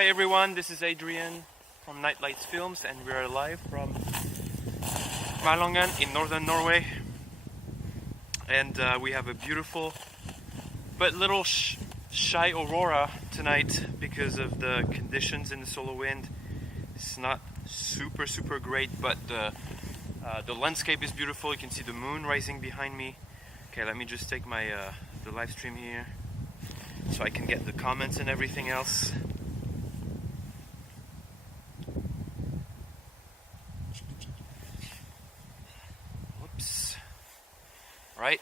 Hi everyone, this is Adrian from Nightlights Films and we are live from Malangen in northern Norway, and we have a beautiful but little shy aurora tonight because of the conditions in the solar wind. It's not super great, but the landscape is beautiful. You can see the moon rising behind me. Okay, let me just take my the live stream here so I can get the comments and everything else. Whoops. Right.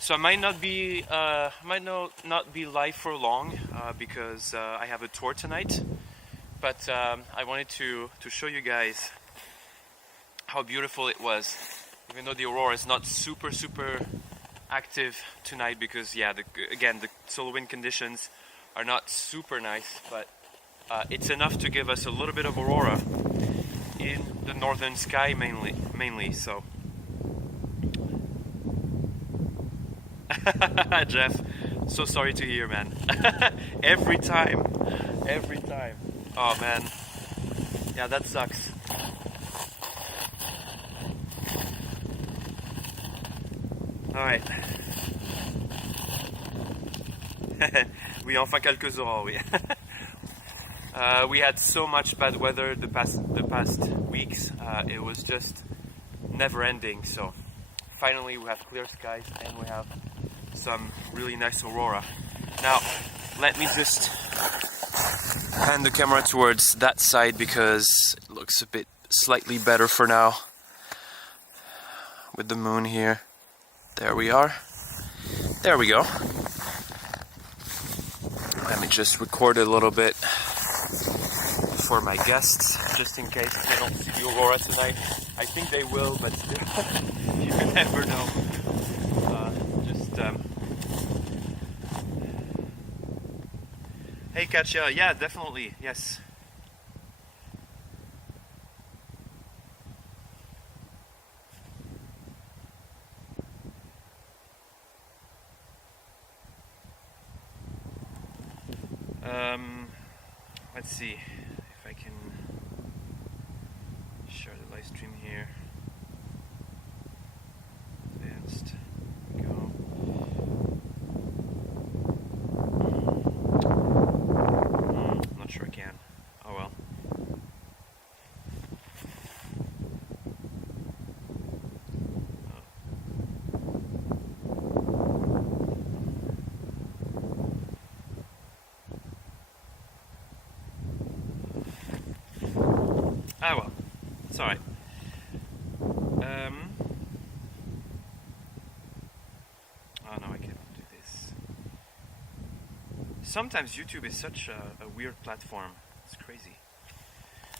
So I might not be live for long because I have a tour tonight. But I wanted to show you guys how beautiful it was, even though the aurora is not super active tonight because again the solar wind conditions are not super nice, but it's enough to give us a little bit of aurora in the northern sky mainly. So Jeff, so sorry to hear, man. every time. Oh man, yeah, that sucks. Alright. Oui, enfin quelques auras, oui. We had so much bad weather the past weeks. It was just never ending. So finally we have clear skies and we have some really nice aurora. Now let me just hand the camera towards that side because it looks a bit slightly better for now with the moon here. There we are. There we go. Let me just record a little bit for my guests, just in case they don't see the aurora tonight. I think they will, but still, you never know. Hey Katja, yeah, definitely, yes. Let's see if I can share the live stream here. Advanced. Go. Not sure I can. Oh well. Ah well, it's alright. Oh no, I cannot do this. Sometimes YouTube is such a weird platform. It's crazy.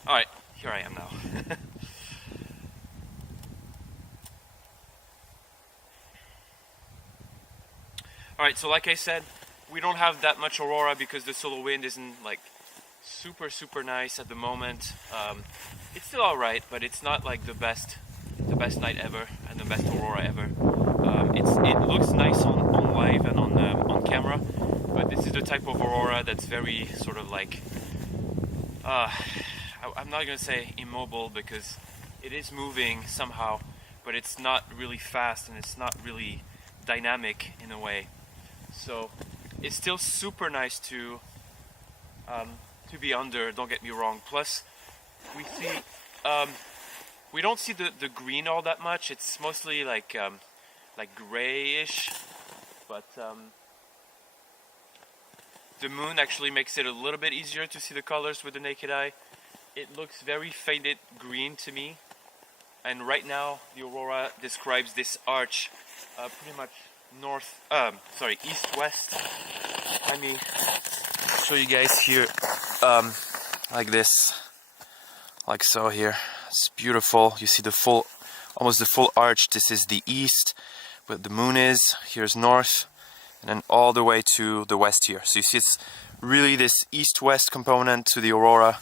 Alright, here I am now. Alright, so like I said, we don't have that much aurora because the solar wind isn't like super nice at the moment. It's still alright, but it's not like the best night ever and the best aurora ever. It looks nice on live and on camera, but this is the type of aurora that's very sort of like I'm not gonna say immobile because it is moving somehow, but it's not really fast and it's not really dynamic in a way. So it's still super nice to be under, don't get me wrong. Plus we see we don't see the green all that much. It's mostly like grayish, but the moon actually makes it a little bit easier to see the colors with the naked eye. It looks very faded green to me, and right now the aurora describes this arch pretty much east-west. Let me show you guys here, like this, like so here. It's beautiful. You see almost the full arch. This is the east, where the moon is. Here's north, and then all the way to the west here. So you see it's really this east-west component to the aurora.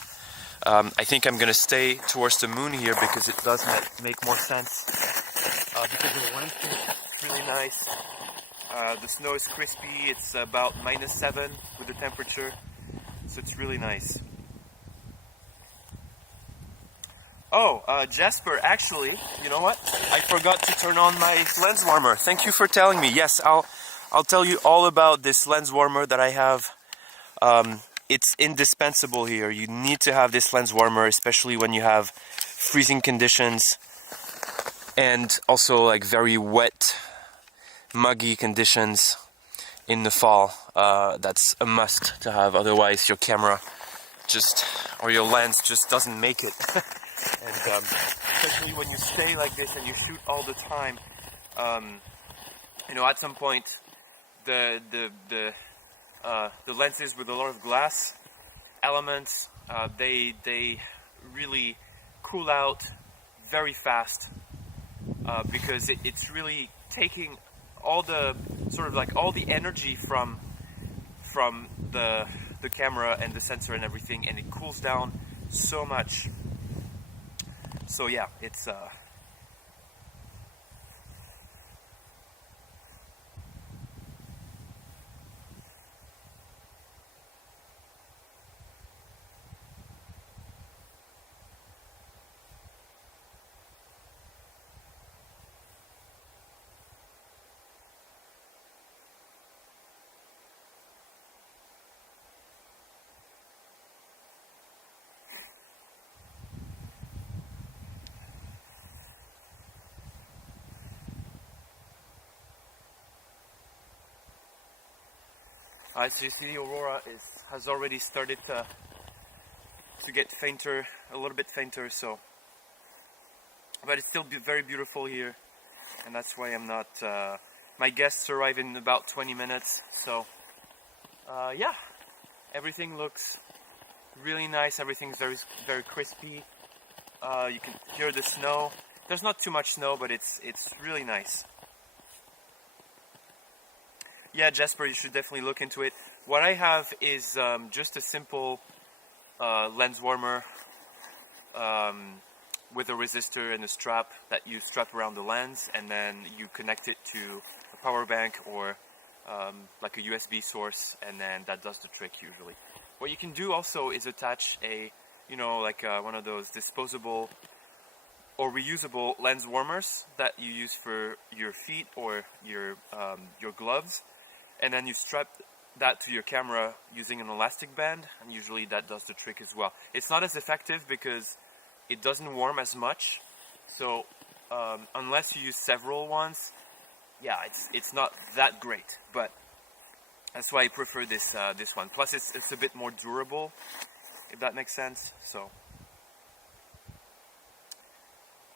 I think I'm gonna stay towards the moon here because it does make more sense. Because the wind is really nice. The snow is crispy. It's about -7 with the temperature. So it's really nice. Oh, Jasper, actually, you know what? I forgot to turn on my lens warmer. Thank you for telling me. Yes, I'll tell you all about this lens warmer that I have. It's indispensable here. You need to have this lens warmer, especially when you have freezing conditions and also like very wet, muggy conditions in the fall. That's a must to have, otherwise your camera or your lens just doesn't make it. And especially when you stay like this and you shoot all the time, you know, at some point the lenses with a lot of glass elements, they really cool out very fast, because it's really taking all the sort of like all the energy from the camera and the sensor and everything, and it cools down so much. So yeah, it's so you see the aurora has already started to get fainter, a little bit fainter, so, but it's still very beautiful here, and that's why I'm not, my guests arrive in about 20 minutes, so, yeah, everything looks really nice, everything's very crispy, you can hear the snow, there's not too much snow, but it's really nice. Yeah, Jasper, you should definitely look into it. What I have is just a simple lens warmer with a resistor and a strap that you strap around the lens, and then you connect it to a power bank or like a USB source, and then that does the trick usually. What you can do also is attach a, you know, like one of those disposable or reusable lens warmers that you use for your feet or your gloves, and then you strap that to your camera using an elastic band, and usually that does the trick as well. It's not as effective because it doesn't warm as much, so unless you use several ones, yeah, it's not that great, but that's why I prefer this one. Plus it's a bit more durable, if that makes sense. So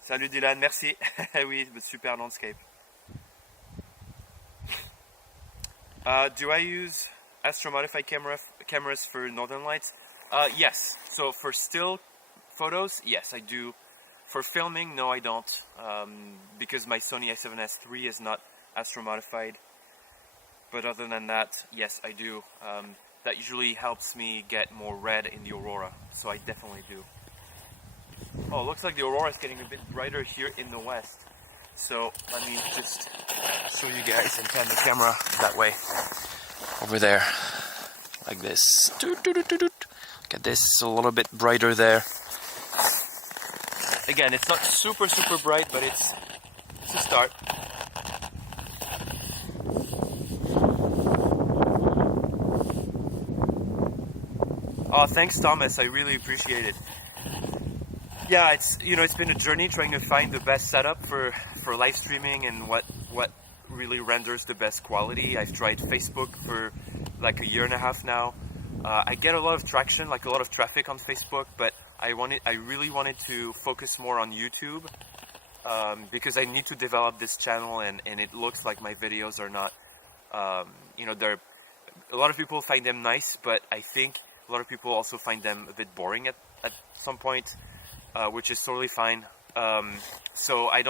salut Dylan, merci. Oui, super landscape. Do I use astro-modified cameras for Northern Lights? Yes. So for still photos, yes, I do. For filming, no, I don't, because my Sony a7S III is not astro-modified. But other than that, yes, I do. That usually helps me get more red in the aurora, so I definitely do. Oh, looks like the aurora is getting a bit brighter here in the west. So let me just show you guys and turn the camera that way, over there, like this. Look at this, it's a little bit brighter there. Again, it's not super bright, but it's a start. Oh, thanks Thomas, I really appreciate it. Yeah, it's been a journey trying to find the best setup for live streaming and what really renders the best quality. I've tried Facebook for like a year and a half now. I get a lot of traction, like a lot of traffic on Facebook, but I really wanted to focus more on YouTube, because I need to develop this channel, and it looks like my videos are not, they're, a lot of people find them nice, but I think a lot of people also find them a bit boring at some point. Which is totally fine. So I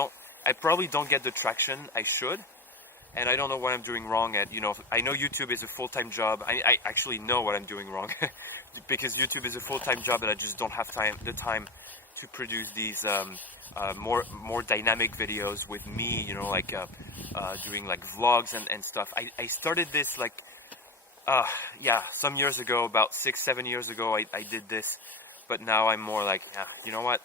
probably don't get the traction I should, and I don't know what I'm doing wrong at, I know YouTube is a full-time job. I actually know what I'm doing wrong, because YouTube is a full-time job and I just don't have the time to produce these more dynamic videos with me, like doing like vlogs and stuff. I started this like Uh, yeah, some years ago, about 6, 7 years ago, I did this, but now I'm more like, you know what?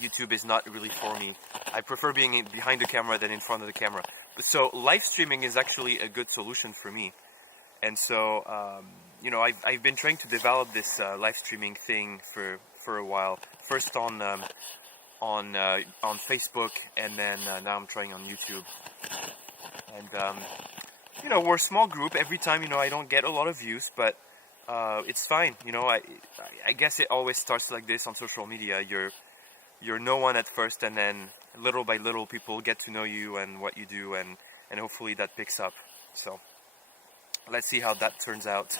YouTube is not really for me. I prefer being behind the camera than in front of the camera. So live streaming is actually a good solution for me. And so, I've been trying to develop this live streaming thing for a while. First on Facebook, and then now I'm trying on YouTube. And we're a small group. Every time, I don't get a lot of views, but it's fine. I guess it always starts like this on social media. You're no one at first, and then little by little people get to know you and what you do, and hopefully that picks up. So let's see how that turns out.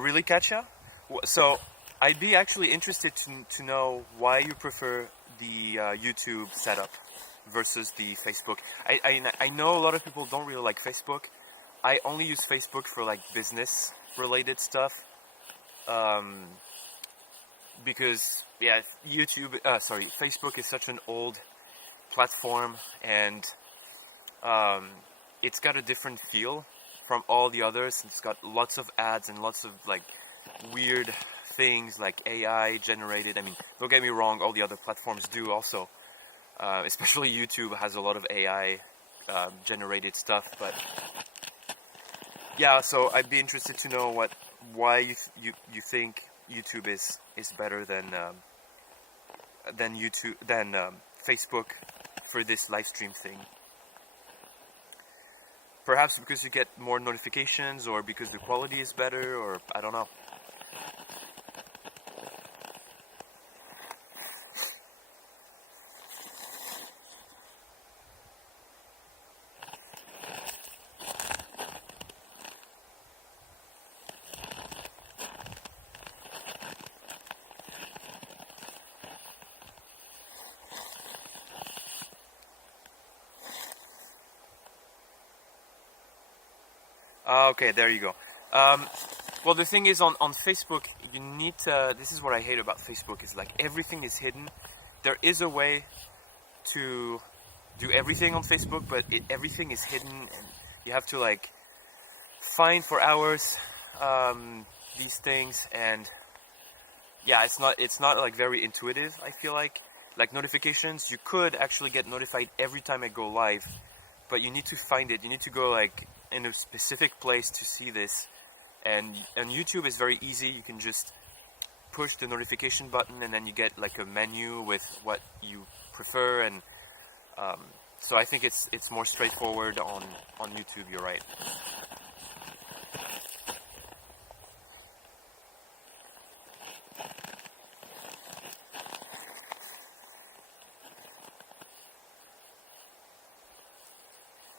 Really, Katja? So I'd be actually interested to know why you prefer the YouTube setup versus the Facebook. I know a lot of people don't really like Facebook. I only use Facebook for like business related stuff, um, because Facebook is such an old platform, and um, it's got a different feel from all the others. It's got lots of ads and lots of like weird things like AI generated. I mean, don't get me wrong, all the other platforms do also. Especially YouTube has a lot of AI generated stuff. But yeah, so I'd be interested to know why you think YouTube is better than Facebook for this live stream thing. Perhaps because you get more notifications, or because the quality is better, or I don't know. Okay, there you go. Well, the thing is, on Facebook, you need to. This is what I hate about Facebook: is like everything is hidden. There is a way to do everything on Facebook, but everything is hidden, and you have to like find for hours these things, and yeah, it's not like very intuitive. I feel like notifications. You could actually get notified every time I go live, but you need to find it. You need to go like in a specific place to see this. And YouTube is very easy. You can just push the notification button, and then you get like a menu with what you prefer. And so I think it's more straightforward on YouTube. You're right.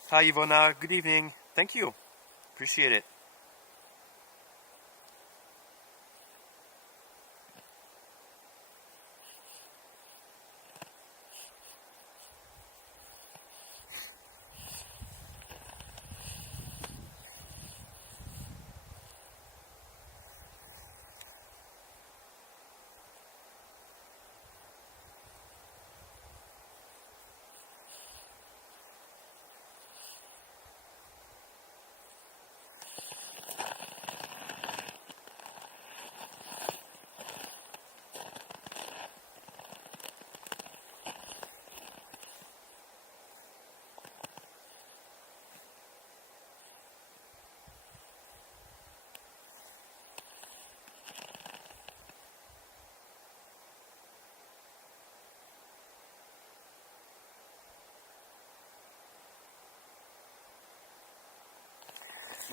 Hi Ivona, good evening. Thank you. Appreciate it.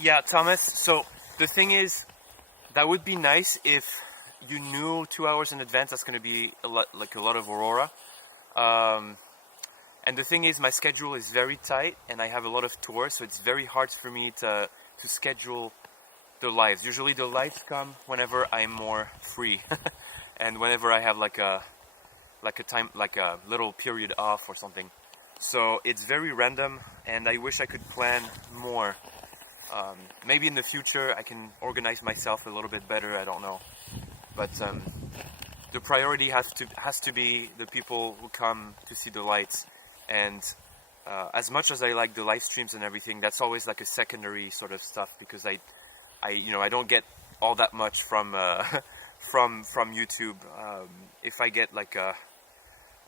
Yeah, Thomas. So the thing is, that would be nice if you knew 2 hours in advance that's going to be a lot of aurora. And the thing is, my schedule is very tight, and I have a lot of tours, so it's very hard for me to schedule the lives. Usually the lives come whenever I'm more free, and whenever I have like a little period off or something. So it's very random, and I wish I could plan more. Maybe in the future I can organize myself a little bit better. I don't know, but the priority has to be the people who come to see the lights. And as much as I like the live streams and everything, that's always like a secondary sort of stuff, because I don't get all that much from from YouTube. If I get like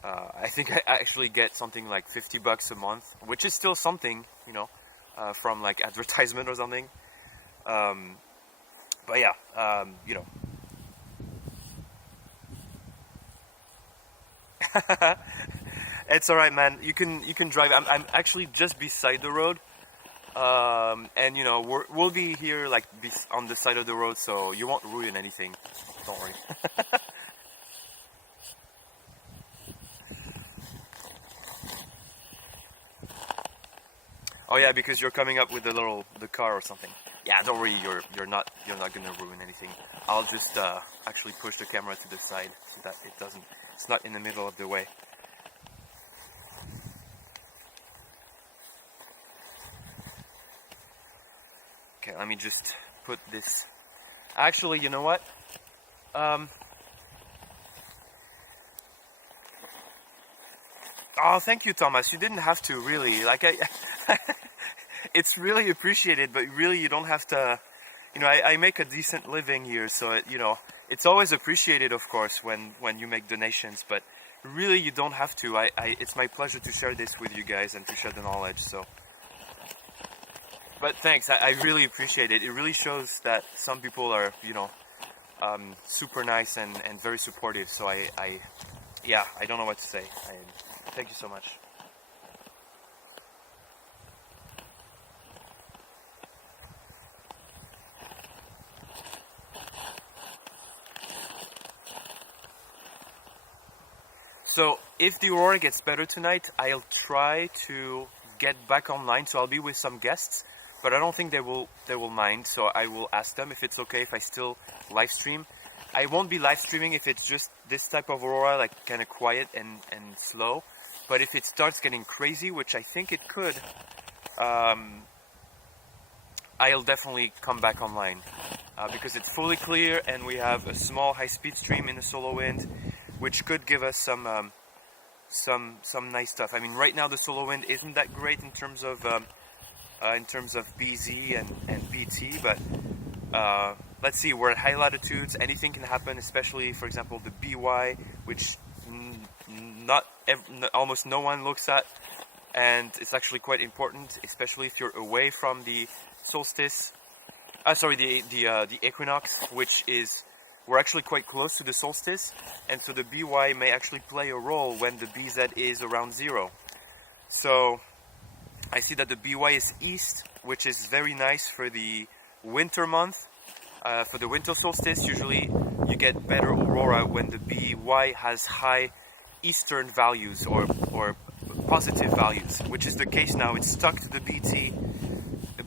I think I actually get something like $50 a month, which is still something, from like advertisement or something. But yeah, It's alright, man. You can drive. I'm actually just beside the road, and we'll be here like on the side of the road, so you won't ruin anything. Don't worry. Oh yeah, because you're coming up with the car or something. Yeah, don't worry. You're not gonna ruin anything. I'll just actually push the camera to the side so that it's not in the middle of the way. Okay, let me just put this. Actually, you know what? Oh, thank you, Thomas. You didn't have to, really. Like it's really appreciated, but really you don't have to. I make a decent living here, so it's always appreciated, of course, when you make donations. But really, you don't have to. It's my pleasure to share this with you guys and to share the knowledge. So. But thanks, I really appreciate it. It really shows that some people are, super nice and very supportive. So I don't know what to say. Thank you so much. So if the aurora gets better tonight, I'll try to get back online. So I'll be with some guests. But I don't think they will mind, so I will ask them if it's okay if I still live stream. I won't be live streaming if it's just this type of aurora, like kind of quiet and slow. But if it starts getting crazy, which I think it could, I'll definitely come back online. Because it's fully clear and we have a small high-speed stream in the solar wind, which could give us some nice stuff. I mean, right now the solar wind isn't that great in terms of BZ and BT, but let's see, we're at high latitudes, anything can happen, especially, for example, the BY, which almost no one looks at, and it's actually quite important, especially if you're away from the solstice, the equinox, which is, we're actually quite close to the solstice, and so the BY may actually play a role when the BZ is around 0. So I see that the BY is east, which is very nice for the winter month. For the winter solstice, usually you get better aurora when the BY has high eastern values or positive values, which is the case now. It's stuck to the BT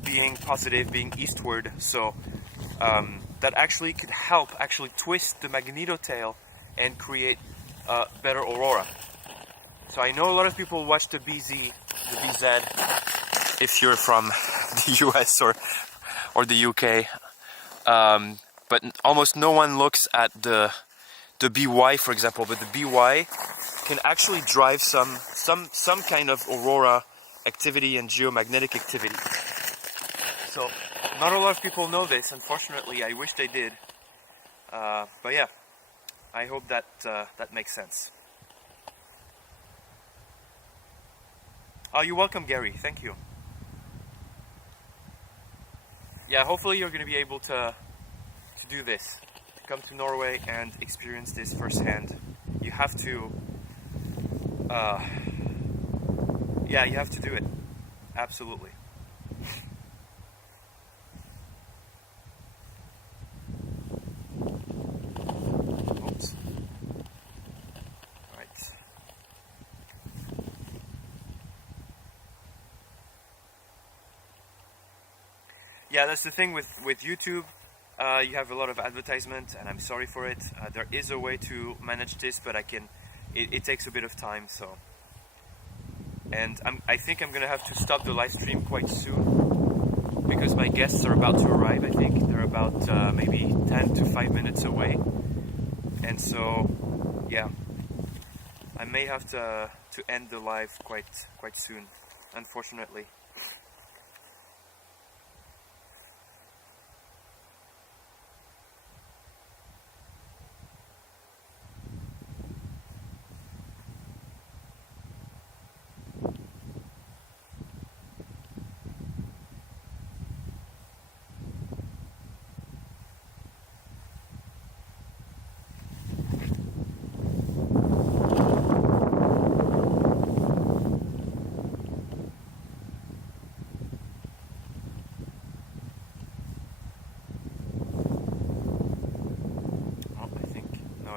being positive, being eastward. So that actually could help actually twist the magnetotail and create better aurora. So I know a lot of people watch the BZ, the BZ, if you're from the US or the UK, but almost no one looks at the BY, for example. But the BY can actually drive some kind of aurora activity and geomagnetic activity. So not a lot of people know this, unfortunately. I wish they did, but yeah, I hope that that makes sense. Oh, you're welcome, Gary. Thank you. Yeah, hopefully you're going to be able to do this. Come to Norway and experience this firsthand. You have to, yeah, you have to do it. Absolutely. yeah, that's the thing with YouTube. You have a lot of advertisement, and I'm sorry for it. There is a way to manage this, but it takes a bit of time. So, and I think I'm gonna have to stop the live stream quite soon because my guests are about to arrive. I think they're about maybe 10 to 5 minutes away, and so yeah, I may have to end the live quite soon, unfortunately.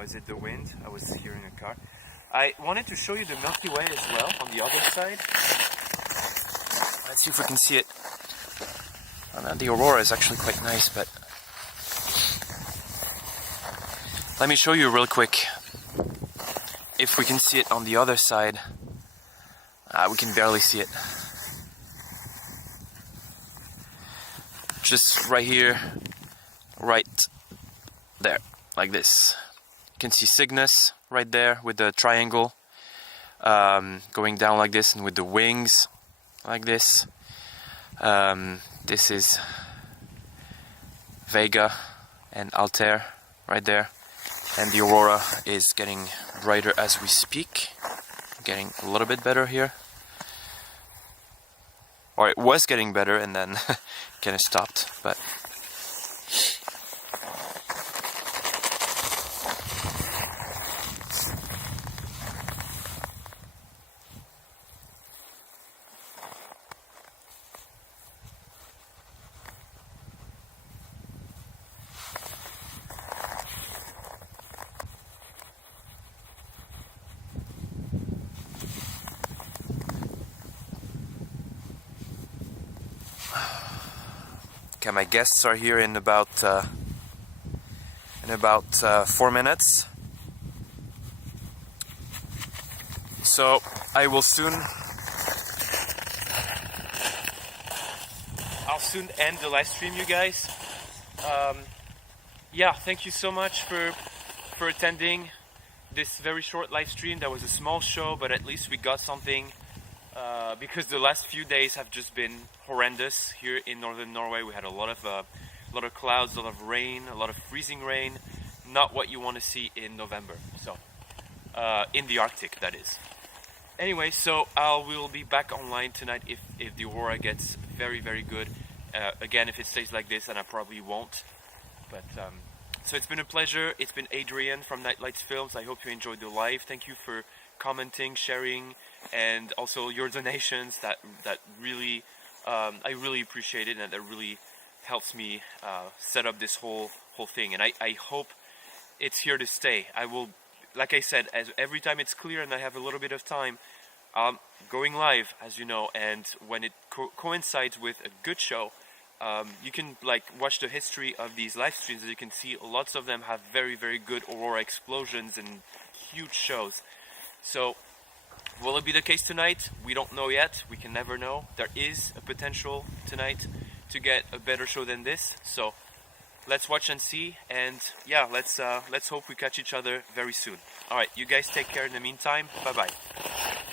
Is it the wind? I was hearing a car. I wanted to show you the Milky Way as well on the other side. Let's see if we can see it. The aurora is actually quite nice, but let me show you real quick. If we can see it on the other side, we can barely see it. Just right here, right there, like this. You can see Cygnus right there with the triangle going down like this, and with the wings like this. This is Vega and Altair right there, and the aurora is getting brighter as we speak, getting a little bit better here, or it was getting better and then kind of stopped, but okay, my guests are here in about 4 minutes. So I'll soon end the live stream, you guys. Yeah, thank you so much for attending this very short live stream. That was a small show, but at least we got something. Because the last few days have just been horrendous here in northern Norway. We had a lot of clouds, a lot of rain, a lot of freezing rain. Not what you want to see in November. So, in the Arctic, that is. Anyway, so I will be back online tonight if the aurora gets very, very good. Again, if it stays like this, and I probably won't. But so it's been a pleasure. It's been Adrian from Nightlights Films. I hope you enjoyed the live. Thank you for commenting, sharing, and also your donations. That really I really appreciate it, and that really helps me set up this whole thing. And I hope it's here to stay. I will, like I said, as every time it's clear and I have a little bit of time, going live, as you know, and when it coincides with a good show, you can watch the history of these live streams. As you can see, lots of them have very, very good aurora explosions and huge shows. So will it be the case tonight? We don't know yet. We can never know. There is a potential tonight to get a better show than this. So let's watch and see. And yeah, let's hope we catch each other very soon. All right, you guys take care in the meantime. Bye bye.